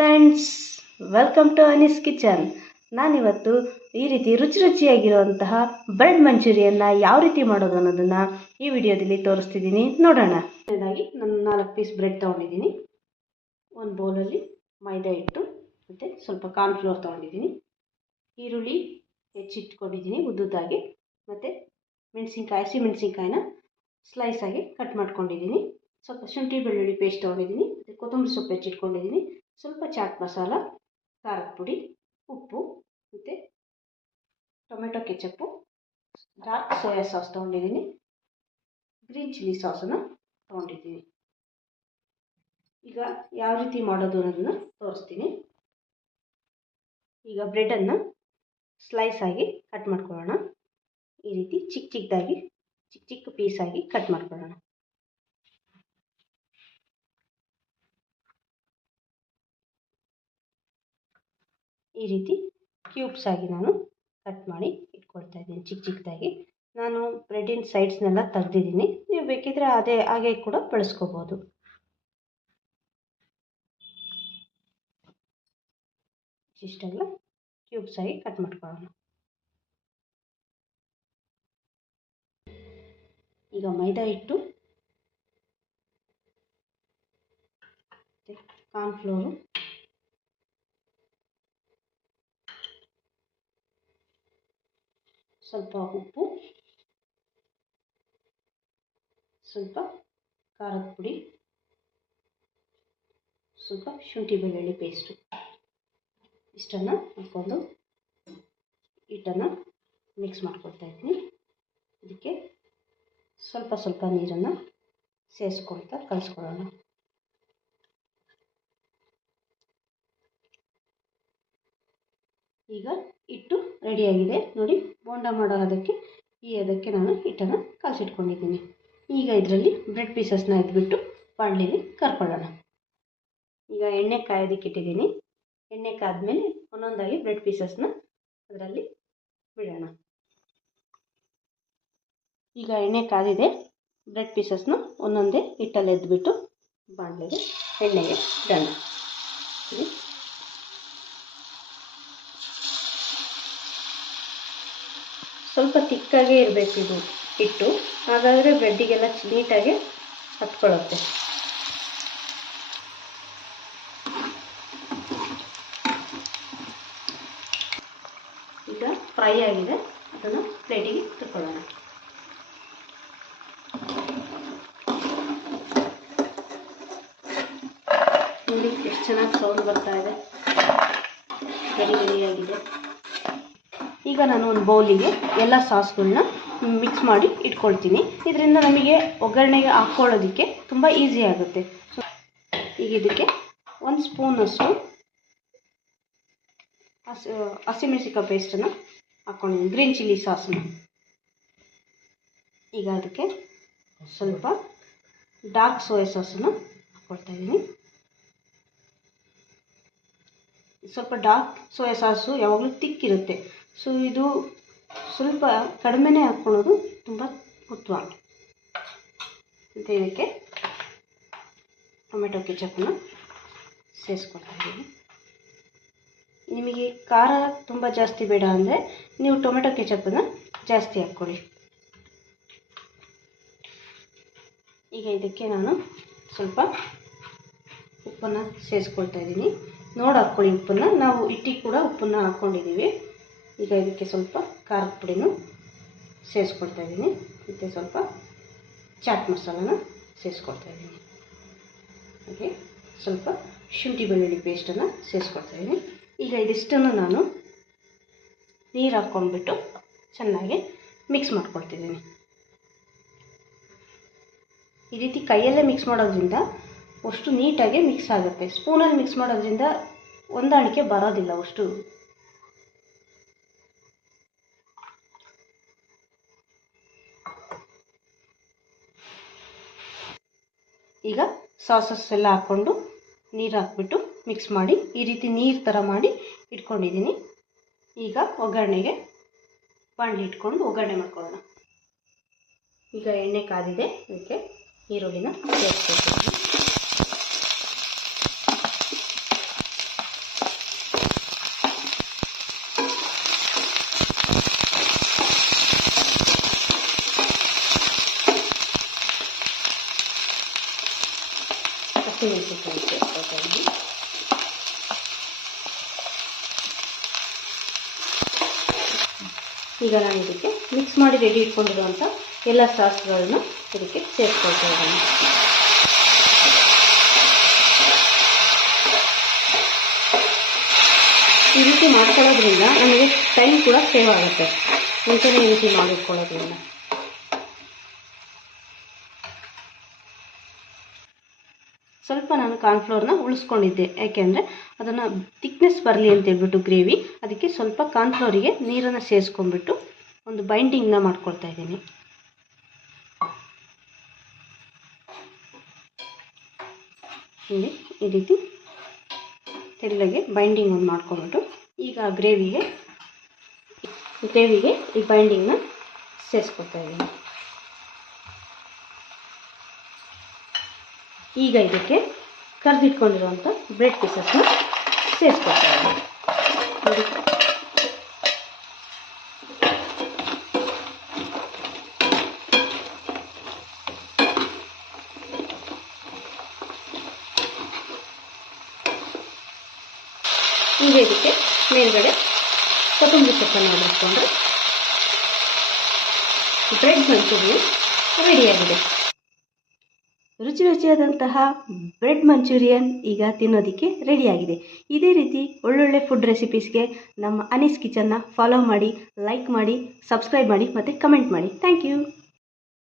Friends welcome to Annie's kitchen ನಾನಿವತ್ತು ಈ ರೀತಿ ರುಚಿ ರುಚಿಯಾಗಿರುವಂತಹ ಬ್ರೆಡ್ ಮಂಚೂರಿಯನ್ನು ಯಾವ ರೀತಿ ಮಾಡೋದು ಅನ್ನೋದನ್ನು ಈ ವಿಡಿಯೋದಲ್ಲಿ ತೋರಿಸ್ತಿದ್ದೀನಿ. ನೋಡೋಣ. ಮೊದಲನೇದಾಗಿ ನಾನು ನಾಲ್ಕು ಪೀಸ್ ಬ್ರೆಡ್ ತೊಗೊಂಡಿದ್ದೀನಿ. ಒಂದು ಬೌಲಲ್ಲಿ ಮೈದಾ ಹಿಟ್ಟು, ಮತ್ತು ಸ್ವಲ್ಪ ಕಾರ್ನ್ಫ್ಲೋರ್ ತೊಗೊಂಡಿದ್ದೀನಿ. ಈರುಳ್ಳಿ ಹೆಚ್ಚಿಟ್ಕೊಂಡಿದ್ದೀನಿ ಉದ್ದುದ್ದಾಗಿ, ಮತ್ತು ಮೆಣಸಿನ್ಕಾಯಿ ಸ್ಲೈಸ್ ಆಗಿ ಕಟ್ ಮಾಡ್ಕೊಂಡಿದ್ದೀನಿ. ಸ್ವಲ್ಪ ಶುಂಠಿ ಬೆಳ್ಳುಳ್ಳಿ ಪೇಸ್ಟ್ ತೊಗೊಂಡಿದ್ದೀನಿ, ಮತ್ತು ಕೊತ್ತಂಬರಿ ಸೊಪ್ಪು ಹೆಚ್ಚಿಟ್ಕೊಂಡಿದ್ದೀನಿ. ಸ್ವಲ್ಪ ಚಾಟ್ ಮಸಾಲ, ಖಾರದ ಪುಡಿ, ಉಪ್ಪು ಮತ್ತು tomato ketchup dark soya sauce ತೊಗೊಂಡಿದ್ದೀನಿ. ಗ್ರೀನ್ ಚಿಲ್ಲಿ ಸಾಸನ್ನು ತೊಗೊಂಡಿದ್ದೀನಿ. ಈಗ ಯಾವ ರೀತಿ ಮಾಡೋದು ಅನ್ನೋದನ್ನು ತೋರಿಸ್ತೀನಿ. ಈಗ ಬ್ರೆಡನ್ನು ಸ್ಲೈಸ್ ಆಗಿ ಕಟ್ ಮಾಡ್ಕೊಳ್ಳೋಣ. ಈ ರೀತಿ ಚಿಕ್ಕ ಚಿಕ್ಕದಾಗಿ ಚಿಕ್ಕ ಚಿಕ್ಕ ಪೀಸಾಗಿ ಕಟ್ ಮಾಡ್ಕೊಳ್ಳೋಣ. ಈ ರೀತಿ ಕ್ಯೂಬ್ಸ್ ಆಗಿ ನಾನು ಕಟ್ ಮಾಡಿ ಇಟ್ಕೊಳ್ತಾ ಇದ್ದೀನಿ ಚಿಕ್ಕ ಚಿಕ್ಕದಾಗಿ ನಾನು ಬ್ರೆಡ್ಡಿನ ಸೈಡ್ಸ್ನೆಲ್ಲ ತೆಗ್ದಿದ್ದೀನಿ. ನೀವು ಬೇಕಿದ್ರೆ ಅದೇ, ಹಾಗೆ ಕೂಡ ಬಳಸ್ಕೋಬೋದು. ಇಷ್ಟೆಲ್ಲ ಕ್ಯೂಬ್ಸ್ ಆಗಿ ಕಟ್ ಮಾಡ್ಕೊಳ್ಳೋಣ. ಈಗ ಮೈದಾ ಹಿಟ್ಟು ಕಾರ್ನ್ಫ್ಲೋರು ಸ್ವಲ್ಪ ಉಪ್ಪು, ಸ್ವಲ್ಪ ಖಾರದ ಪುಡಿ, ಸ್ವಲ್ಪ ಶುಂಠಿ ಬೆಳ್ಳುಳ್ಳಿ ಪೇಸ್ಟು ಇಷ್ಟನ್ನು ಹಾಕ್ಕೊಂಡು ಹಿಟ್ಟನ್ನು ಮಿಕ್ಸ್ ಮಾಡ್ಕೊಳ್ತಾ ಇದ್ದೀನಿ. ಇದಕ್ಕೆ ಸ್ವಲ್ಪ ಸ್ವಲ್ಪ ನೀರನ್ನು ಸೇರಿಸ್ಕೊಳ್ತಾ ಕಲಿಸ್ಕೊಳ್ಳೋಣ. ಈಗ ಹಿಟ್ಟು ರೆಡಿಯಾಗಿದೆ ನೋಡಿ, ಬೋಂಡ ಮಾಡೋ ಅದಕ್ಕೆ ಈ ಅದಕ್ಕೆ ನಾನು ಹಿಟ್ಟನ್ನು ಕಲಸಿಟ್ಕೊಂಡಿದ್ದೀನಿ. ಈಗ ಇದರಲ್ಲಿ ಬ್ರೆಡ್ ಪೀಸಸ್ನ ಇದ್ಬಿಟ್ಟು ಬಾಣಲಿಲಿ ಕರ್ಕೊಳ್ಳೋಣ. ಈಗ ಎಣ್ಣೆ ಕಾಯೋದಕ್ಕೆ ಇಟ್ಟಿದ್ದೀನಿ. ಎಣ್ಣೆ ಕಾದ್ಮೇಲೆ ಒಂದೊಂದಾಗಿ ಬ್ರೆಡ್ ಪೀಸಸ್ನ ಅದರಲ್ಲಿ ಬಿಡೋಣ. ಈಗ ಎಣ್ಣೆ ಕಾದಿದೆ. ಬ್ರೆಡ್ ಪೀಸಸ್ನ ಒಂದೊಂದೇ ಹಿಟ್ಟಲ್ಲಿ ಎದ್ಬಿಟ್ಟು ಬಾಣಲೆಗೆ ಎಣ್ಣೆಗೆ ಇಡೋಣ ಸ್ವಲ್ಪ ತಿಕ್ಕಾಗೇ ಇರಬೇಕು ಇದು ಹಿಟ್ಟು. ಹಾಗಾದರೆ ಬ್ರೆಡ್ಡಿಗೆಲ್ಲ ನೀಟಾಗಿ ಹತ್ಕೊಳ್ಳುತ್ತೆ. ಈಗ ಫ್ರೈ ಆಗಿದೆ. ಅದನ್ನು ಪ್ಲೇಟಿಗೆ ತಗೊಳ್ಳೋಣ ನೋಡಿ, ಎಷ್ಟು ಚೆನ್ನಾಗಿ ಸೌಂಡ್ ಬರ್ತಾ ಇದೆ. ಗರಿ ಗರಿಯಾಗಿದೆ. ಈಗ ನಾನು ಒಂದು ಬೌಲಿಗೆ ಎಲ್ಲ ಸಾಸ್ಗಳನ್ನ ಮಿಕ್ಸ್ ಮಾಡಿ ಇಟ್ಕೊಳ್ತೀನಿ. ಇದರಿಂದ ನಮಗೆ ಒಗ್ಗರಣೆಗೆ ಹಾಕ್ಕೊಳ್ಳೋದಕ್ಕೆ ತುಂಬ ಈಸಿ ಆಗುತ್ತೆ. ಈಗ ಇದಕ್ಕೆ ಒಂದು ಸ್ಪೂನಷ್ಟು ಹಸಿ ಹಸಿಮೆಣಸಿಕಾಯಿ ಪೇಸ್ಟನ್ನು ಹಾಕ್ಕೊಂಡಿದ್ದೀನಿ ಗ್ರೀನ್ ಚಿಲ್ಲಿ ಸಾಸನ್ನ ಈಗ ಅದಕ್ಕೆ ಸ್ವಲ್ಪ ಡಾರ್ಕ್ ಸೋಯಾ ಸಾಸನ್ನು ಹಾಕ್ಕೊಳ್ತಾ ಇದ್ದೀನಿ. ಸ್ವಲ್ಪ ಡಾರ್ಕ್ ಸೋಯಾ ಸಾಸು ಯಾವಾಗಲೂ ತಿಕ್ಕಿರುತ್ತೆ ಸೊ ಇದು ಸ್ವಲ್ಪ ಕಡಿಮೆನೇ ಹಾಕ್ಕೊಳ್ಳೋದು ತುಂಬ ಉತ್ತಮ ಮತ್ತು ಇದಕ್ಕೆ ಟೊಮೆಟೊ ಕೆಚಪನ್ನು ಸೇರಿಸ್ಕೊಳ್ತಾ ಇದ್ದೀನಿ. ನಿಮಗೆ ಖಾರ ತುಂಬ ಜಾಸ್ತಿ ಬೇಡ ಅಂದರೆ ನೀವು ಟೊಮೆಟೊ ಕೆಚಪನ್ನು ಜಾಸ್ತಿ ಹಾಕ್ಕೊಳ್ಳಿ. ಈಗ ಇದಕ್ಕೆ ನಾನು ಸ್ವಲ್ಪ ಉಪ್ಪನ್ನು ಸೇರಿಸ್ಕೊಳ್ತಾ ಇದ್ದೀನಿ. ನೋಡಿ ಹಾಕ್ಕೊಳ್ಳಿ ಉಪ್ಪನ್ನು. ನಾವು ಹಿಟ್ಟಿಗೆ ಕೂಡ ಉಪ್ಪನ್ನು ಹಾಕ್ಕೊಂಡಿದ್ದೀವಿ ಈಗ ಇದಕ್ಕೆ ಸ್ವಲ್ಪ ಖಾರದ ಪುಡಿನೂ ಸೇರಿಸ್ಕೊಡ್ತಾ ಇದ್ದೀನಿ. ಮತ್ತು ಸ್ವಲ್ಪ ಚಾಟ್ ಮಸಾಲನ ಸೇರಿಸ್ಕೊಡ್ತಾ ಇದ್ದೀನಿ. ಹಾಗೆ ಸ್ವಲ್ಪ ಶುಂಠಿ ಬೆಳ್ಳುಳ್ಳಿ ಪೇಸ್ಟನ್ನು ಸೇರಿಸ್ಕೊಡ್ತಾ ಇದ್ದೀನಿ. ಈಗ ಇದಿಷ್ಟನ್ನು ನಾನು ನೀರು ಹಾಕ್ಕೊಂಡ್ಬಿಟ್ಟು ಚೆನ್ನಾಗಿ ಮಿಕ್ಸ್ ಮಾಡ್ಕೊಳ್ತಿದ್ದೀನಿ. ಈ ರೀತಿ ಕೈಯಲ್ಲೇ ಮಿಕ್ಸ್ ಮಾಡೋದ್ರಿಂದ ಅಷ್ಟು ನೀಟಾಗಿ ಮಿಕ್ಸ್ ಆಗುತ್ತೆ. ಸ್ಪೂನಲ್ಲಿ ಮಿಕ್ಸ್ ಮಾಡೋದ್ರಿಂದ ಹೊಂದಾಣಿಕೆ ಬರೋದಿಲ್ಲ, ಅಷ್ಟು ಈಗ ಸಾಸಸ್ ಎಲ್ಲ ಹಾಕ್ಕೊಂಡು ನೀರು ಹಾಕ್ಬಿಟ್ಟು ಮಿಕ್ಸ್ ಮಾಡಿ ಈ ರೀತಿ ನೀರು ಥರ ಮಾಡಿ ಇಟ್ಕೊಂಡಿದ್ದೀನಿ. ಈಗ ಒಗ್ಗರಣೆಗೆ ಬಾಣಲಿ ಇಟ್ಕೊಂಡು ಒಗ್ಗರಣೆ ಮಾಡ್ಕೊಳ್ಳೋಣ. ಈಗ ಎಣ್ಣೆ ಕಾದಿದೆ ಅದಕ್ಕೆ ಈರುಳ್ಳಿನ ಸೇರಿಸ್ಕೊಳ್ತೀನಿ. ಮೆಣಸಿನಕಾಯಿ ಈಗ ನಾನು ಇದಕ್ಕೆ ಮಿಕ್ಸ್ ಮಾಡಿ ರೆಡಿ ಇಟ್ಕೊಂಡಿರುವಂಥ ಎಲ್ಲ ಸಾಸ್ಗಳನ್ನು ಇದಕ್ಕೆ ಸೇರಿಸ್ಕೊಳ್ತಾ ಈ ರೀತಿ ಮಾಡ್ಕೊಳ್ಳೋದ್ರಿಂದ ನಮಗೆ ಟೈಮ್ ಕೂಡ ಸೇವ್ ಆಗುತ್ತೆ ಮುಂಚೆನೇ ಈ ರೀತಿ ಮಾಡಿಟ್ಕೊಳ್ಳೋದ್ರಿಂದ ಸ್ವಲ್ಪ ನಾನು ಕಾರ್ನ್ಫ್ಲೋರ್ನ ಉಳಿಸ್ಕೊಂಡಿದ್ದೆ. ಯಾಕೆಂದರೆ ಅದನ್ನು ತಿಕ್ನೆಸ್ ಬರಲಿ ಅಂತ ಹೇಳ್ಬಿಟ್ಟು ಗ್ರೇವಿ ಅದಕ್ಕೆ ಸ್ವಲ್ಪ ಕಾರ್ನ್ಫ್ಲೋರಿಗೆ ನೀರನ್ನು ಸೇರಿಸ್ಕೊಂಡ್ಬಿಟ್ಟು ಒಂದು ಬೈಂಡಿಂಗ್ನ ಮಾಡ್ಕೊಳ್ತಾ ಇದ್ದೀನಿ. ಇಲ್ಲಿ ಈ ರೀತಿ ತೆಳ್ಳಗೆ ಬೈಂಡಿಂಗ್ ಒಂದು ಮಾಡ್ಕೊಂಬಿಟ್ಟು ಈಗ ಗ್ರೇವಿಗೆ ಗ್ರೇವಿಗೆ ಈ ಬೈಂಡಿಂಗ್ನ ಸೇರಿಸ್ಕೊಳ್ತಾ ಇದ್ದೀನಿ. ಈಗ ಇದಕ್ಕೆ ಕರೆದಿಟ್ಕೊಂಡಿರುವಂಥ ಬ್ರೆಡ್ ಪೀಸಸ್ನ ಸೇರಿಸ್ಕೊಳ್ತಾ ನೋಡಿ. ಈಗ ಇದಕ್ಕೆ ಮೇಲ್ಗಡೆ ಕೊತ್ತಂಬರಿ ಸೊಪ್ಪನ್ನು ಹಾಕಿಕೊಂಡು ಬ್ರೆಡ್ ಮಂಚೂರಿಯನ್ ರೆಡಿಯಾಗಿದೆ ರುಚಿ ರುಚಿಯಾದಂತಹ ಬ್ರೆಡ್ ಮಂಚೂರಿಯನ್ ಈಗ ತಿನ್ನೋದಕ್ಕೆ ರೆಡಿಯಾಗಿದೆ ಇದೇ ರೀತಿ ಒಳ್ಳೊಳ್ಳೆ ಫುಡ್ ರೆಸಿಪೀಸ್ಗೆ ನಮ್ಮ ಅನೀಸ್ ಕಿಚನ್ನ ಫಾಲೋ ಮಾಡಿ ಲೈಕ್ ಮಾಡಿ ಸಬ್ಸ್ಕ್ರೈಬ್ ಮಾಡಿ ಮತ್ತು ಕಮೆಂಟ್ ಮಾಡಿ. Thank you